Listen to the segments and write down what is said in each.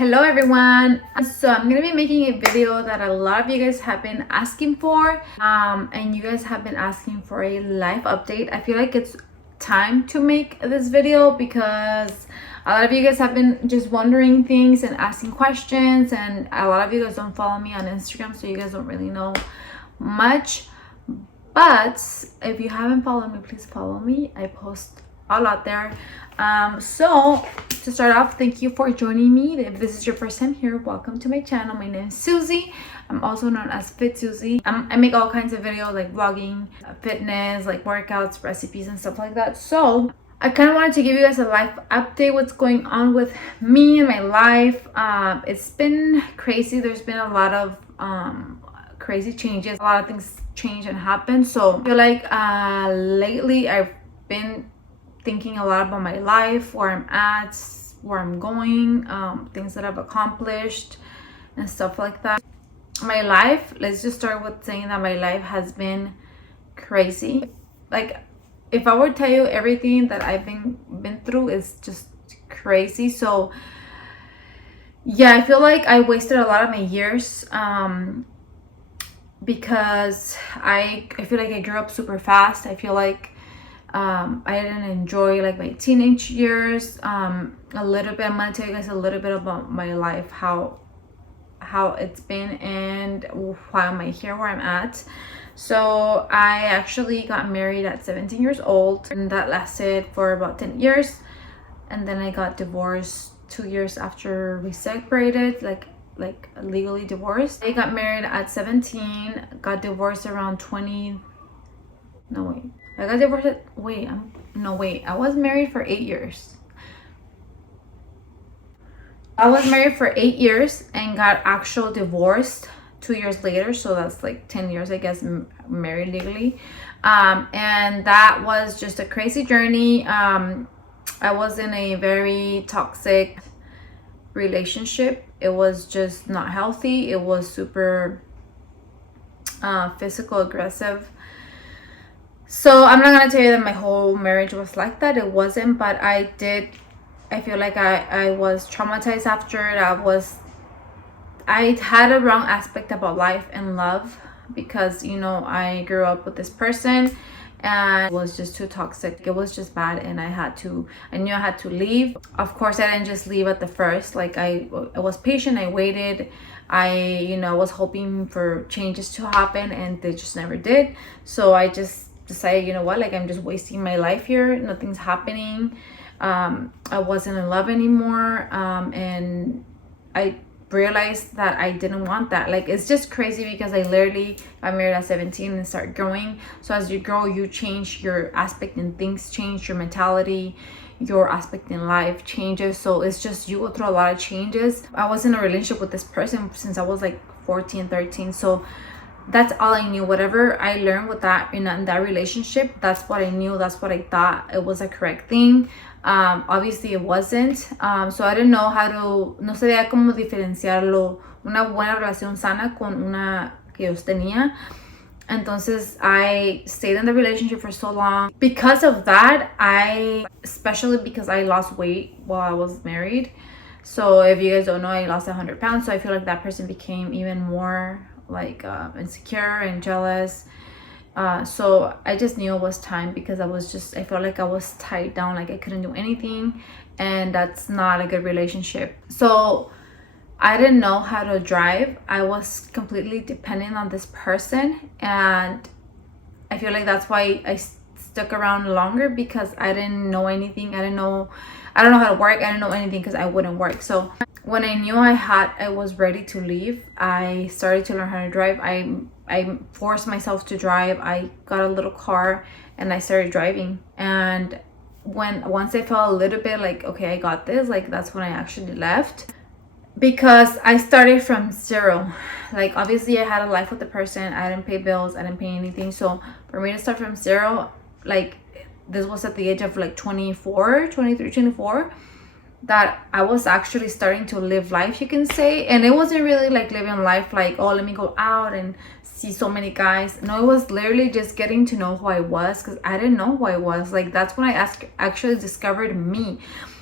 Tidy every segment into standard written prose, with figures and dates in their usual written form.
Hello everyone. So I'm gonna be making a video that a lot of you guys have been asking for, and you guys have been asking for a life update. I feel like it's time to make this video because a lot of you guys have been just wondering things and asking questions, and a lot of you guys don't follow me on Instagram, so you guys don't really know much. But if you haven't followed me, please follow me. I post a lot there. So to start off, thank you for joining me. If this is your first time here, welcome to my channel. My name is Susie. I'm also known as Fitsussie. I make all kinds of videos like vlogging, fitness, like workouts, recipes, and stuff like that. So I kind of wanted to give you guys a life update, what's going on with me and my life. It's been crazy. There's been a lot of crazy changes. A lot of things change and happen. So I feel like lately I've been thinking a lot about my life, where I'm at, where I'm going, things that I've accomplished and stuff like that. My life, let's just start with saying that my life has been crazy. Like, if I were to tell you everything that I've been through, is just crazy. So yeah, I feel like I wasted a lot of my years because I feel like I grew up super fast. I feel like I didn't enjoy like my teenage years. A little bit, I'm gonna tell you guys a little bit about my life, how it's been, and why am I here where I'm at. So I actually got married at 17 years old, and that lasted for about 10 years, and then I got divorced 2 years after we separated, like legally divorced. I got married at 17, got divorced around 20. No, wait. I got divorced at, I was married for 8 years. I was married for 8 years and got actual divorced 2 years later. So that's like 10 years, I guess, married legally. And that was just a crazy journey. I was in a very toxic relationship. It was just not healthy. It was super physical aggressive. So I'm not gonna tell you that my whole marriage was like that. It wasn't, but I feel like I was traumatized after it. I had a wrong aspect about life and love because, you know, I grew up with this person and it was just too toxic. It was just bad, and I knew I had to leave. Of course, I didn't just leave at the first. Like, I was patient. I waited. I was hoping for changes to happen, and they just never did. So I just decided, you know what, like, I'm just wasting my life here. Nothing's happening. I wasn't in love anymore, and I realized that I didn't want that. Like, it's just crazy because I literally got married at 17 and start growing. So as you grow, you change your aspect, and things change, your mentality, your aspect in life changes. So it's just, you go through a lot of changes. I was in a relationship with this person since I was like 14, 13. So that's all I knew. Whatever I learned with that in that relationship, that's what I knew. That's what I thought it was a correct thing. Obviously it wasn't. So I didn't know no sabía cómo diferenciarlo, una buena relación sana con una que yo tenía. Entonces I stayed in the relationship for so long. Because of that, especially because I lost weight while I was married. So if you guys don't know, I lost 100 pounds. So I feel like that person became even more like insecure and jealous. So I just knew it was time, because I felt like I was tied down, like I couldn't do anything, and that's not a good relationship. So I didn't know how to drive. I was completely dependent on this person, and I feel like that's why I stuck around longer, because I didn't know anything. I don't know how to work. I didn't know anything because I wouldn't work. So when I knew I was ready to leave, I started to learn how to drive. I forced myself to drive. I got a little car and I started driving. And once I felt a little bit like, okay, I got this, like, that's when I actually left, because I started from zero. Like, obviously I had a life with the person. I didn't pay bills. I didn't pay anything. So for me to start from zero, like, this was at the age of like 23, 24, that I was actually starting to live life, you can say. And it wasn't really like living life like, oh, let me go out and see so many guys. No, it was literally just getting to know who I was, because I didn't know who I was. Like, that's when I actually discovered me.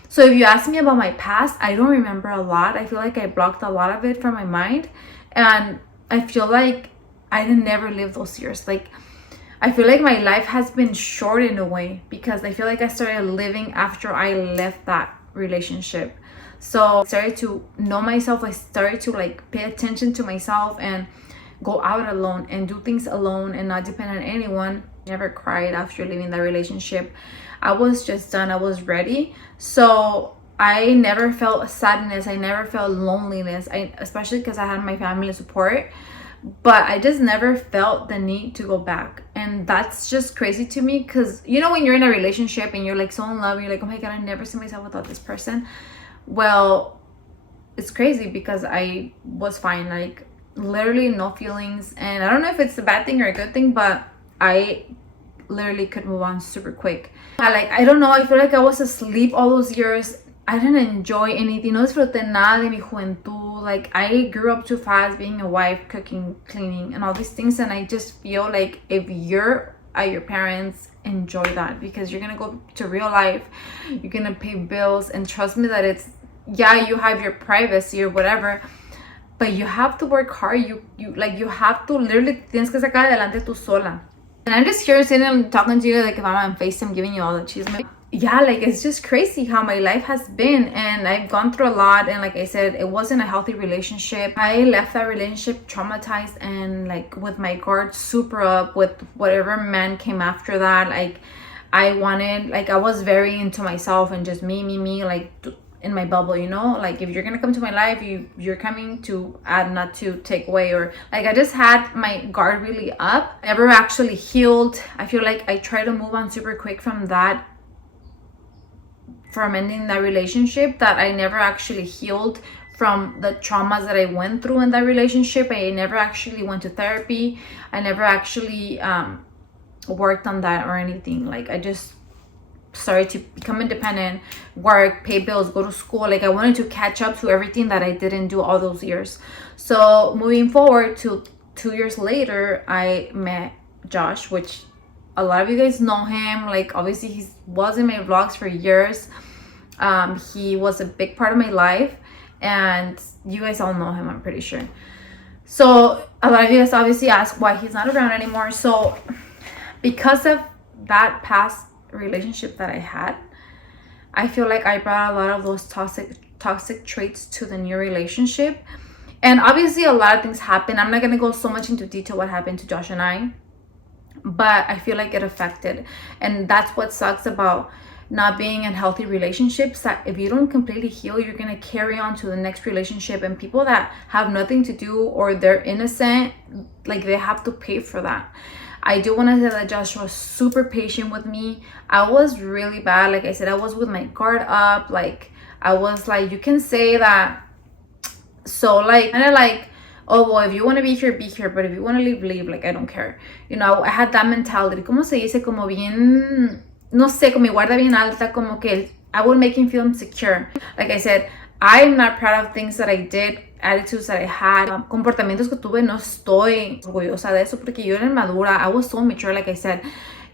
So if you ask me about my past, I don't remember a lot. I feel like I blocked a lot of it from my mind. And I feel like I didn't never live those years. Like, I feel like my life has been short in a way, because I feel like I started living after I left that relationship. So I started to know myself. I started to like pay attention to myself and go out alone and do things alone and not depend on anyone. Never cried after leaving that relationship. I was just done. I was ready. So I never felt sadness. I never felt loneliness. Especially because I had my family support. But I just never felt the need to go back. And that's just crazy to me, because you know when you're in a relationship and you're like so in love, you're like, oh my god, I never see myself without this person. Well, it's crazy because I was fine, like literally no feelings. And I don't know if it's a bad thing or a good thing, but I literally could move on super quick. I don't know, I feel like I was asleep all those years. I didn't enjoy anything. No disfruté nada de mi juventud. Like, I grew up too fast, being a wife, cooking, cleaning, and all these things. And I just feel like if you're at your parents, enjoy that, because you're gonna go to real life, you're gonna pay bills, and trust me that it's, yeah, you have your privacy or whatever, but you have to work hard. You have to literally, tienes que sacar adelante tú sola. And I'm just here sitting and talking to you like if I'm on FaceTime giving you all the cheese. Yeah, like it's just crazy how my life has been, and I've gone through a lot. And like I said, it wasn't a healthy relationship. I left that relationship traumatized and like with my guard super up with whatever man came after that. Like I was very into myself and just me, like in my bubble, you know. Like if you're gonna come to my life, you're coming to add, not to take away. Or like I just had my guard really up, never actually healed. I feel like I tried to move on super quick from that, from ending that relationship, that I never actually healed from the traumas that I went through in that relationship. I never actually went to therapy. I never actually worked on that or anything. Like I just started to become independent, work, pay bills, go to school. Like I wanted to catch up to everything that I didn't do all those years. So moving forward to 2 years later, I met Josh, which a lot of you guys know him. Like obviously he was in my vlogs for years. He was a big part of my life, and you guys all know him, I'm pretty sure. So a lot of you guys obviously ask why he's not around anymore. So because of that past relationship that I had, I feel like I brought a lot of those toxic traits to the new relationship. And obviously a lot of things happened. I'm not gonna go so much into detail what happened to Josh and I, but I feel like it affected. And that's what sucks about not being in healthy relationships, that if you don't completely heal, you're gonna carry on to the next relationship, and people that have nothing to do or they're innocent, like they have to pay for that. I do want to say that Josh was super patient with me. I was really bad. Like I said, I was with my guard up. Like I was like, you can say that. So like kind of like, oh well, if you want to be here, but if you want to leave, like I don't care. You know, I had that mentality. ¿Cómo se dice? Como bien, no sé, como mi guarda bien alta, como que I would make him feel insecure. Like I said, I'm not proud of things that I did, attitudes that I had, comportamientos que tuve. No estoy orgullosa de eso porque yo era inmadura. I was so mature. Like I said,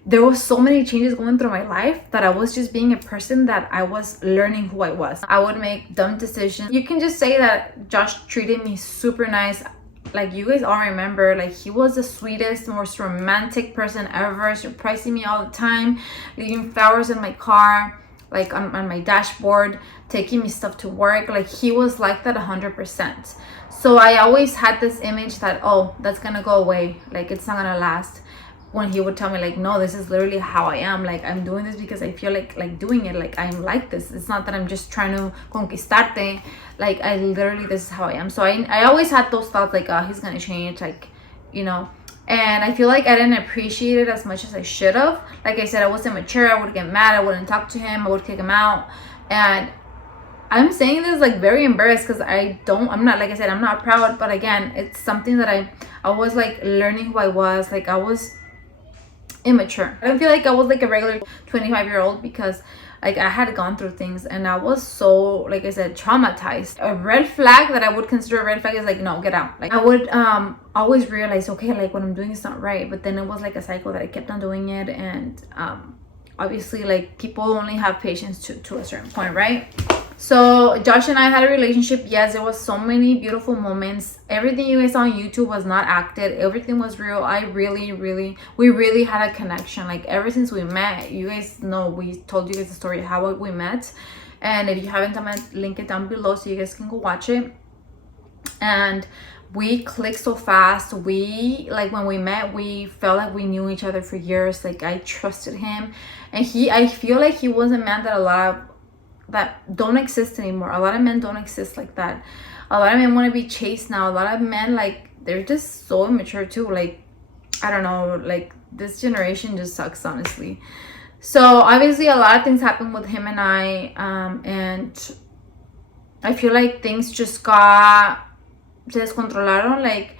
there was so many changes going through my life that I was just being a person that I was learning who I was. I would make dumb decisions. You can just say that Josh treated me super nice. Like you guys all remember, like he was the sweetest, most romantic person ever, surprising me all the time, leaving flowers in my car, like on my dashboard, taking me stuff to work. Like he was like that 100%. So I always had this image that, oh, that's gonna go away, like it's not gonna last. When he would tell me like, no, this is literally how I am. Like I'm doing this because I feel like doing it. Like I'm like this. It's not that I'm just trying to conquistarte. Like I literally, this is how I am. So I always had those thoughts like, oh, he's gonna change, like, you know. And I feel like I didn't appreciate it as much as I should have. Like I said, I wasn't mature. I would get mad. I wouldn't talk to him. I would kick him out. And I'm saying this like very embarrassed because I'm not, like I said, I'm not proud. But again, it's something that I was like learning who I was. Like I was immature. I don't feel like I was like a regular 25-year-old because like I had gone through things and I was so, like I said, traumatized. A red flag that I would consider a red flag is like, no, get out. Like I would always realize, okay, like what I'm doing is not right, but then it was like a cycle that I kept on doing it. And obviously, like, people only have patience to a certain point, right? So Josh and I had a relationship. Yes, there was so many beautiful moments. Everything you guys saw on YouTube was not acted. Everything was real. We really had a connection. Like, ever since we met, you guys know, we told you guys the story of how we met. And if you haven't, I'm gonna link it down below so you guys can go watch it. And we clicked so fast. We, like, when we met, we felt like we knew each other for years. Like, I trusted him, and I feel like he was a man that don't exist anymore. A lot of men don't exist like that. A lot of men want to be chased now. A lot of men, like, they're just so immature too. Like, I don't know, like, this generation just sucks, honestly. So obviously a lot of things happened with him and I, and I feel like things just se descontrolaron. Like,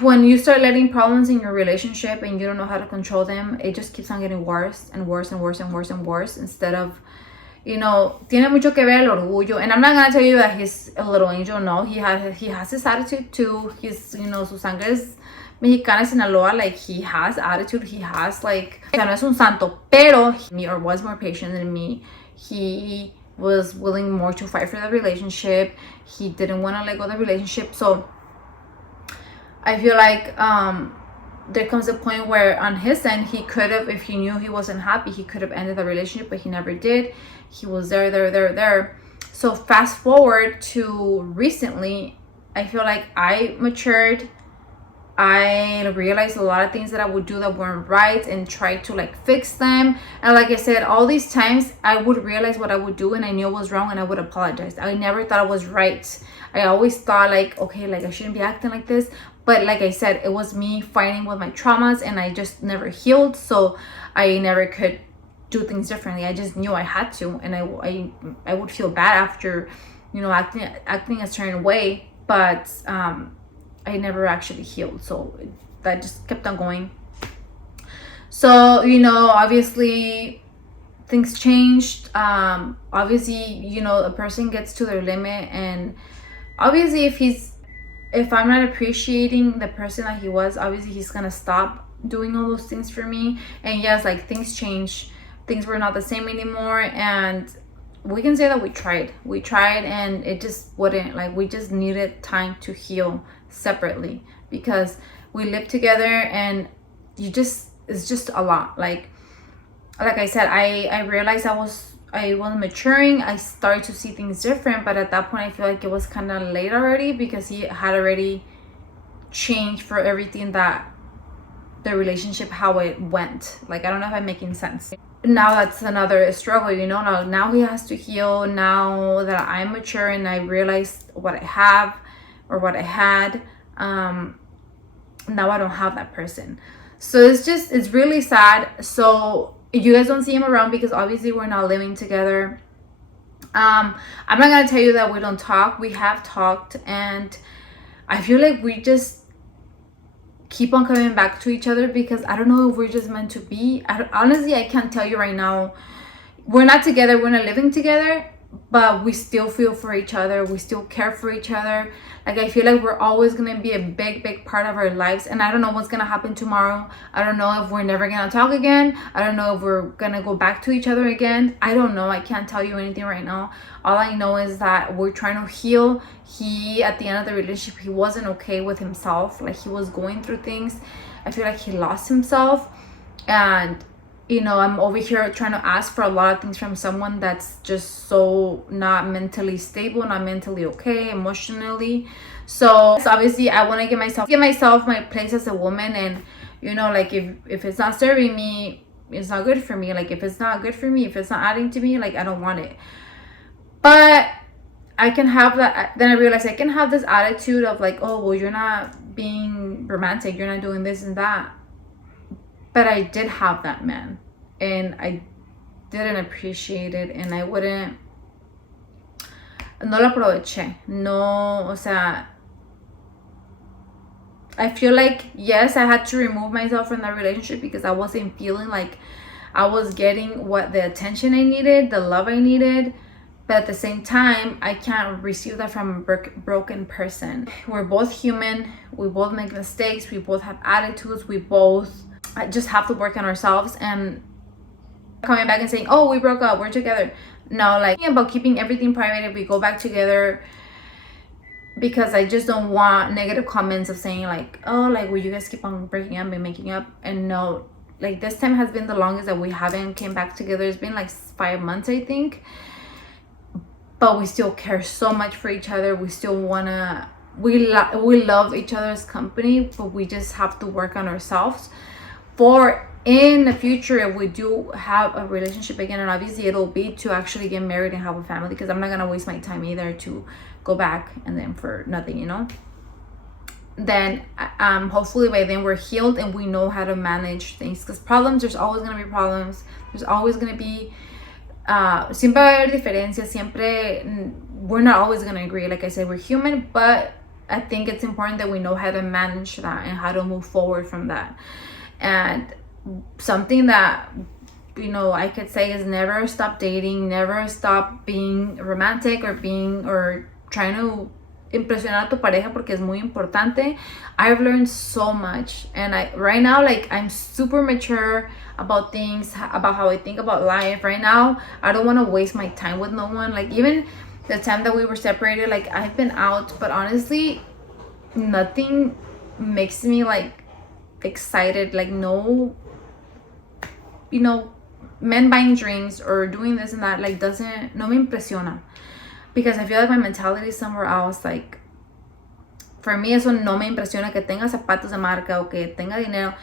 when you start letting problems in your relationship and you don't know how to control them, it just keeps on getting worse and worse and worse and worse and worse, instead of, tiene mucho que ver el orgullo. And I'm not gonna tell you that he's a little angel. No, he has his attitude too. He's, su sangre es mexicana, Sinaloa. Like, he has attitude. He has, like, no es un santo, pero he was more patient than me. He was willing more to fight for the relationship. He didn't want to let go of the relationship. So I feel like there comes a point where on his end, he could have, if he knew he wasn't happy, he could have ended the relationship, but he never did. He was there. So fast forward to recently, I feel like I matured. I realized a lot of things that I would do that weren't right and try to, like, fix them. And like I said, all these times I would realize what I would do and I knew it was wrong and I would apologize. I never thought it was right. I always thought, like, okay, like, I shouldn't be acting like this. But like I said, it was me fighting with my traumas and I just never healed. So I never could do things differently. I just knew I had to. And I would feel bad after, acting a certain way. But I never actually healed. So that just kept on going. So, obviously things changed. Obviously, a person gets to their limit, and obviously if I'm not appreciating the person that he was, obviously he's gonna stop doing all those things for me. And yes, like, things changed. Things were not the same anymore, and we can say that we tried and it just wouldn't. Like, we just needed time to heal separately, because we lived together and it's just a lot. Like I said, I realized I wasn't maturing. I started to see things different, but at that point I feel like it was kind of late already, because he had already changed for everything, that the relationship, how it went. Like, I don't know if I'm making sense. Now that's another struggle, now he has to heal. Now that I'm mature and I realized what I have or what I had, now I don't have that person. So it's really sad. So you guys don't see him around because obviously we're not living together. I'm not gonna tell you that we don't talk. We have talked, and I feel like we just keep on coming back to each other, because I don't know if we're just meant to be. Honestly, I can't tell you right now. We're not together, we're not living together, but we still feel for each other. We still care for each other. Like, I feel like we're always gonna be a big part of our lives, and I don't know what's gonna happen tomorrow. I don't know if we're never gonna talk again. I don't know if we're gonna go back to each other again. I don't know. I can't tell you anything right now. All I know is that we're trying to heal. He, at the end of the relationship, he wasn't okay with himself. Like, he was going through things. I feel like he lost himself, and I'm over here trying to ask for a lot of things from someone that's just so not mentally stable, not mentally okay, emotionally. So obviously I want to give myself my place as a woman, and like, if it's not serving me, it's not good for me. Like, if it's not good for me, if it's not adding to me, like, I don't want it. But I can have that. Then I realized I can have this attitude of, like, oh, well, you're not being romantic, you're not doing this and that. But I did have that man, and I didn't appreciate it, and I wouldn't, no lo aproveché. No, o sea, I feel like, yes, I had to remove myself from that relationship because I wasn't feeling like I was getting the attention I needed, the love I needed. But at the same time, I can't receive that from a broken person. We're both human. We both make mistakes. We both have attitudes. We both I just have to work on ourselves, and coming back and saying, oh, we broke up, we're together. No, like about keeping everything private if we go back together, because I just don't want negative comments of saying like, oh, like, will you guys keep on breaking up and making up? And no, like, this time has been the longest that we haven't came back together. It's been like 5 months, I think, but we still care so much for each other. We still wanna, we love each other's company, but we just have to work on ourselves for in the future if we do have a relationship again. And obviously it'll be to actually get married and have a family, because I'm not gonna waste my time either to go back and then for nothing, you know. Then hopefully by then we're healed and we know how to manage things, because problems, there's always gonna be problems, there's always gonna be siempre va a haber diferencias, siempre, we're not always gonna agree. Like I said, we're human, but I think it's important that we know how to manage that and how to move forward from that. And something that, you know, I could say is never stop dating, never stop being romantic or trying to impresionar a tu pareja, porque es muy importante. I've learned so much, and right now, like, I'm super mature about things, about how I think about life. Right now, I don't want to waste my time with no one. Like, even the time that we were separated, like, I've been out, but honestly, nothing makes me like excited, like, no, you know, men buying drinks or doing this and that, like, doesn't, no me impresiona, because I feel like my mentality is somewhere else. Like, for me, eso no me impresiona, que tenga zapatos de marca o que tenga dinero.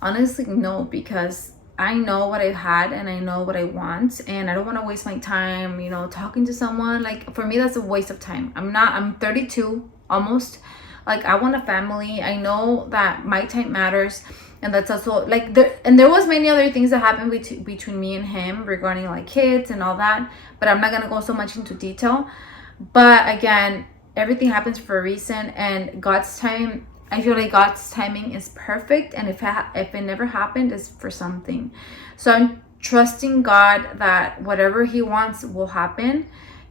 Honestly, no, because I know what I've had and I know what I want, and I don't want to waste my time, you know, talking to someone. Like, for me, that's a waste of time. I'm 32 almost. Like, I want a family. I know that my time matters, and that's also like there was many other things that happened between me and him regarding like kids and all that, but I'm not gonna go so much into detail. But again, everything happens for a reason, and God's time, I feel like God's timing is perfect, and if it never happened, it's for something. So I'm trusting God that whatever he wants will happen,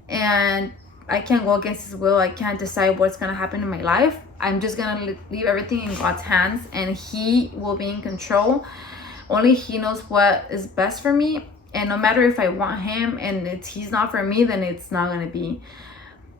and I can't go against his will. I can't decide what's gonna happen in my life. I'm just gonna leave everything in God's hands, and he will be in control. Only he knows what is best for me, and no matter if I want him and he's not for me, then it's not gonna be.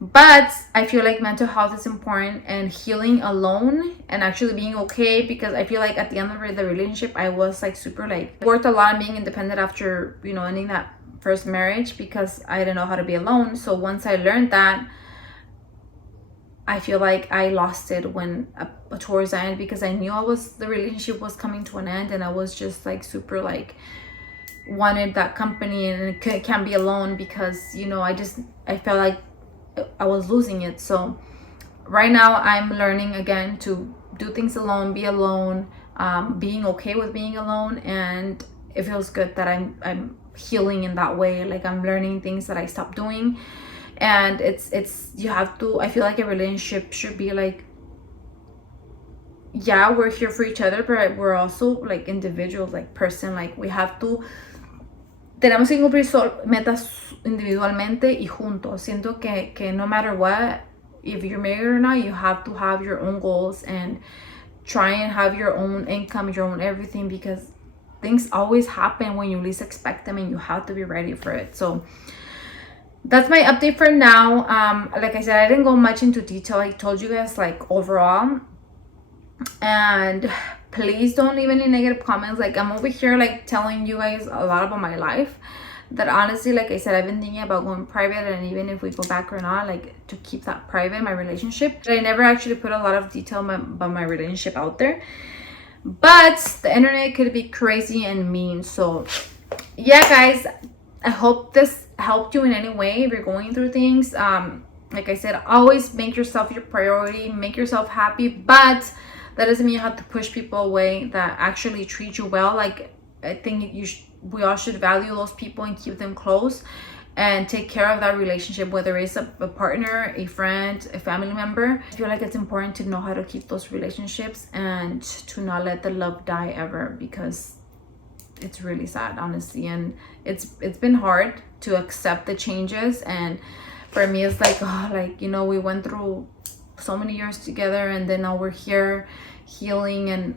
But I feel like mental health is important, and healing alone and actually being okay, because I feel like at the end of the relationship, I was like super like worked a lot on being independent after, you know, ending that first marriage, because I didn't know how to be alone. So once I learned that, I feel like I lost it when towards the end, because I knew the relationship was coming to an end, and I was just like super like wanted that company, and it can't be alone, because, you know, I felt like I was losing it. So right now I'm learning again to do things alone, be alone, being okay with being alone, and it feels good that I'm healing in that way. Like, I'm learning things that I stopped doing, and it's you have to, I feel like a relationship should be like, yeah, we're here for each other, but we're also like individuals, like person, like we have to, tenemos que cumplir metas individualmente y juntos. Siento que no matter what, if you're married or not, you have to have your own goals and try and have your own income, your own everything, because things always happen when you least expect them, and you have to be ready for it. So that's my update for now. Like I said, I didn't go much into detail. I told you guys like overall, and please don't leave any negative comments. Like, I'm over here like telling you guys a lot about my life, that honestly, like I said, I've been thinking about going private, and even if we go back or not, like, to keep that private, my relationship. But I never actually put a lot of detail about my relationship out there, but the internet could be crazy and mean. So yeah, guys, I hope this helped you in any way if you're going through things. Like I said, always make yourself your priority, make yourself happy, but that doesn't mean you have to push people away that actually treat you well. Like, I think we all should value those people and keep them close and take care of that relationship, whether it's a partner, a friend, a family member. I feel like it's important to know how to keep those relationships and to not let the love die ever, because it's really sad, honestly, and it's been hard to accept the changes. And for me, it's like, oh, like, you know, we went through so many years together, and then now we're here healing, and,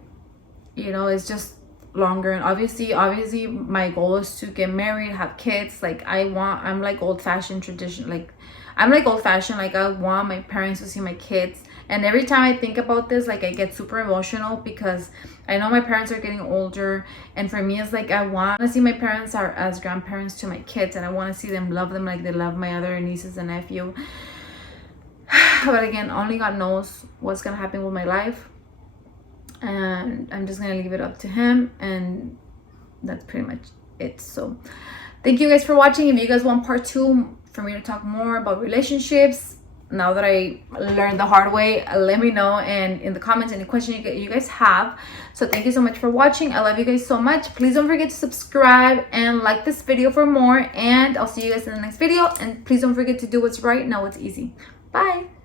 you know, it's just longer. And obviously my goal is to get married, have kids. Like I'm like old-fashioned tradition, like I'm like old-fashioned, like I want my parents to see my kids. And every time I think about this, like I get super emotional because I know my parents are getting older, and for me it's like I want to see my parents are as grandparents to my kids, and I want to see them, love them like they love my other nieces and nephew. But again, only God knows what's gonna happen with my life, and I'm just gonna leave it up to him, and that's pretty much it. So thank you guys for watching. If you guys want part 2 for me to talk more about relationships, now that I learned the hard way, let me know, and in the comments any question you guys have. So thank you so much for watching. I love you guys so much. Please don't forget to subscribe and like this video for more, and I'll see you guys in the next video. And please don't forget to do what's right, now what's easy. Bye.